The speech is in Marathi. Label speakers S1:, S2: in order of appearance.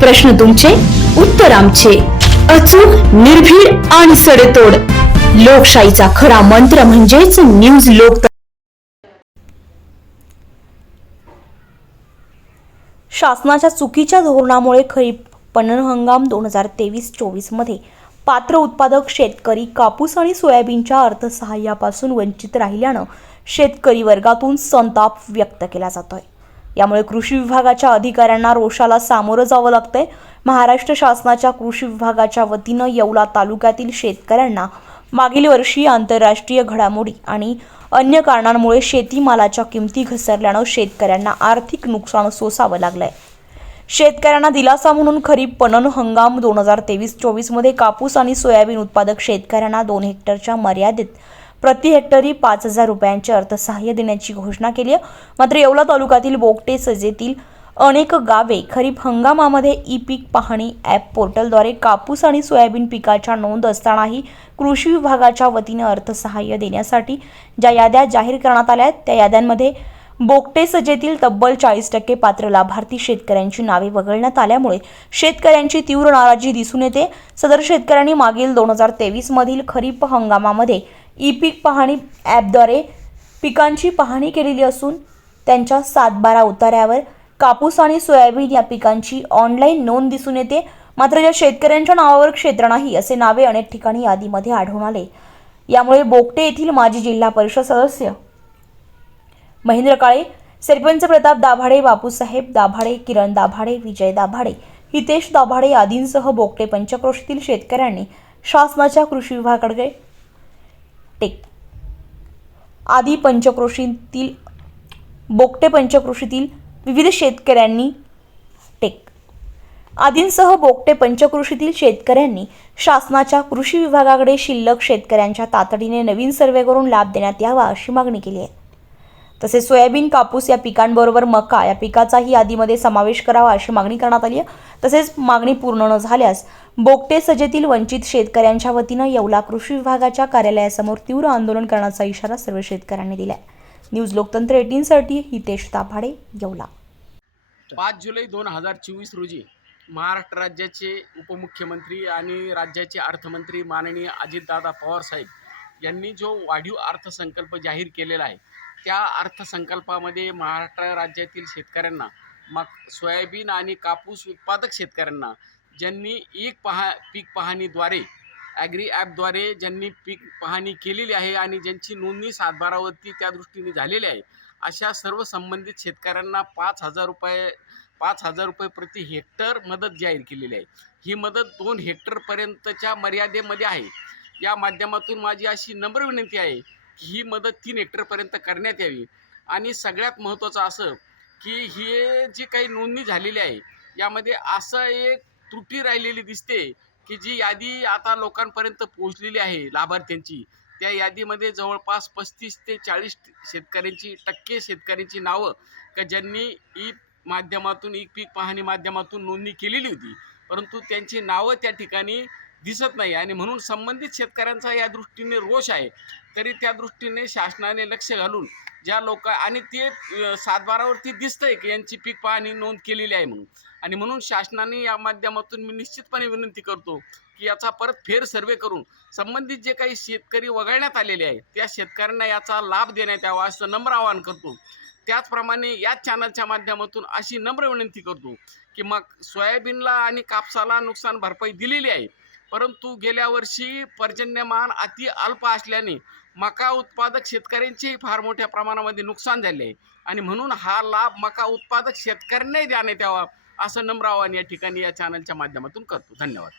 S1: प्रश्न तुमचे उत्तर आमचे. अचूक निर्भीड आणि सडेतोड. लोकशाहीचा खरा मंत्र म्हणजेच न्यूज लोक
S2: शासनाच्या चुकीच्या धोरणामुळे खरीप पणन हंगाम दोन हजार तेवीस चोवीसमध्ये पात्र उत्पादक शेतकरी कापूस आणि सोयाबीनच्या अर्थसहाय्यापासून वंचित राहिल्यानं शेतकरी वर्गातून संताप व्यक्त केला जातोय. यामुळे कृषी विभागाच्या अधिकाऱ्यांना रोषाला सामोरं जावं लागतंय. महाराष्ट्र शासनाच्या कृषी विभागाच्या वतीनं येवला तालुक्यातील शेतकऱ्यांना मागील वर्षी आंतरराष्ट्रीय घडामोडी आणि अन्य कारणांमुळे शेतीमालाच्या किमती घसरल्यानं शेतकऱ्यांना आर्थिक नुकसान सोसावं लागलंय. शेतकऱ्यांना दिलासा म्हणून खरीप पणन हंगाम दोन हजार तेवीस चोवीसमध्ये कापूस आणि सोयाबीन उत्पादक शेतकऱ्यांना दोन हेक्टरच्या मर्यादेत प्रति हेक्टरी पाच हजार रुपयांचे अर्थसहाय्य देण्याची घोषणा केली आहे. मात्र येवला तालुक्यातील बोगटे सजेतील अनेक गावे खरीप हंगामामध्ये ई पीक पाहणी ॲप पोर्टलद्वारे कापूस आणि सोयाबीन पिकाच्या नोंद असतानाही कृषी विभागाच्या वतीनं अर्थसहाय्य देण्यासाठी ज्या याद्या जाहीर करण्यात आल्या आहेत त्या याद्यांमध्ये बोगटे सजेतील तब्बल चाळीस टक्के पात्र लाभार्थी शेतकऱ्यांची नावे वगळण्यात आल्यामुळे शेतकऱ्यांची तीव्र नाराजी दिसून येते. सदर शेतकऱ्यांनी मागील दोन हजार तेवीसमधील खरीप हंगामामध्ये ई पीक पाहणी ॲपद्वारे पिकांची पाहणी केलेली असून त्यांच्या सातबारा उतार्यावर कापूस आणि सोयाबीन या पिकांची ऑनलाईन नोंद दिसून येते. मात्र या शेतकऱ्यांच्या नावावर क्षेत्र नाही असे नावे अनेक ठिकाणी यादीमध्ये आढळून आले. यामुळे बोगटे येथील माजी जिल्हा परिषद सदस्य महेंद्र काळे सरपंच प्रताप दाभाडे बापूसाहेब दाभाडे किरण दाभाडे विजय दाभाडे हितेश दाभाडे आदींसह बोगटे पंचक्रोशीतील शेतकऱ्यांनी शासनाच्या कृषी विभागाकडे टेक आदी पंचक्रोशीतील बोगटे पंचक्रोशीतील विविध शेतकऱ्यांनी टेक आदींसह बोगटे पंचकृषीतील शेतकऱ्यांनी शासनाच्या कृषी विभागाकडे शिल्लक शेतकऱ्यांच्या तातडीने नवीन सर्वे करून लाभ देण्यात यावा अशी मागणी केली आहे. तसेच सोयाबीन कापूस या पिकांबरोबर मका या पिकाचाही यादीमध्ये समावेश करावा अशी मागणी करण्यात आली आहे. तसेच मागणी पूर्ण न झाल्यास बोगटे सजेतील वंचित शेतकऱ्यांच्या वतीनं येवला कृषी विभागाच्या कार्यालयासमोर तीव्र आंदोलन करण्याचा इशारा सर्व शेतकऱ्यांनी दिला न्यूज लोकतंत्र एटीनसाठी हितेश ताफाडे येवला.
S3: पाच जुलै दोन हजार चोवीस रोजी महाराष्ट्र राज्याचे उपमुख्यमंत्री आणि राज्याचे अर्थमंत्री माननीय अजितदादा पवार साहेब यांनी जो वाढीव अर्थसंकल्प जाहीर केलेला आहे त्या अर्थसंकल्पामध्ये महाराष्ट्र राज्यातील शेतकऱ्यांना मग सोयाबीन आणि कापूस उत्पादक शेतकऱ्यांना ज्यांनी एक पहा पीक पाहणीद्वारे ॲग्री ॲपद्वारे ज्यांनी पीक पाहणी केलेली आहे आणि ज्यांची नोंदणी सातबारावरती त्या दृष्टीने झालेली आहे अशा सर्व संबंधित शेतकऱ्यांना पाच हजार रुपये पाच हजार रुपये प्रति हेक्टर मदत जाहीर केलेली आहे. ही मदत दोन हेक्टरपर्यंतच्या मर्यादेमध्ये आहे. या माध्यमातून माझी अशी नम्र विनंती आहे ही मदत तीन हेक्टरपर्यंत करण्यात यावी. आणि सगळ्यात महत्त्वाचं असं की ही जी काही नोंदणी झालेली आहे यामध्ये असं एक त्रुटी राहिलेली दिसते की जी यादी आता लोकांपर्यंत पोहोचलेली आहे लाभार्थ्यांची. त्या यादीमध्ये जवळपास पस्तीस ते चाळीस शेतकऱ्यांची टक्के शेतकऱ्यांची नावं का ज्यांनी ई माध्यमातून ई पीक पाहणी माध्यमातून नोंदणी केलेली होती. परंतु त्यांची नावं त्या ठिकाणी दिसत नाही आणि म्हणून संबंधित शेतकऱ्यांचा या दृष्टीने रोष आहे. तरी त्या दृष्टीने शासनाने लक्ष घालून ज्या लोक आणि ते सातबारावरती सातबारावरती दिसतंय की यांची पीक पाहणी नोंद केलेली आहे म्हणून. आणि म्हणून शासनाने या माध्यमातून मी निश्चितपणे विनंती करतो की याचा परत फेर सर्वे करून संबंधित जे काही शेतकरी वगळण्यात आलेले आहेत त्या शेतकऱ्यांना याचा लाभ देण्यात यावा असं नम्र आवाहन करतो. त्याचप्रमाणे याच चॅनलच्या माध्यमातून अशी नम्र विनंती करतो की मग सोयाबीनला आणि कापसाला नुकसान भरपाई दिलेली आहे परंतु गेल्या वर्षी पर्जन्यमान अति अल्प असल्याने मका उत्पादक शेतकऱ्यांचेही फार मोठ्या प्रमाणामध्ये नुकसान झाले आहे. आणि म्हणून हा लाभ मका उत्पादक शेतकऱ्यांनाही देण्यात यावा असं नम्र आव्हान या ठिकाणी या चॅनलच्या माध्यमातून करतो. धन्यवाद.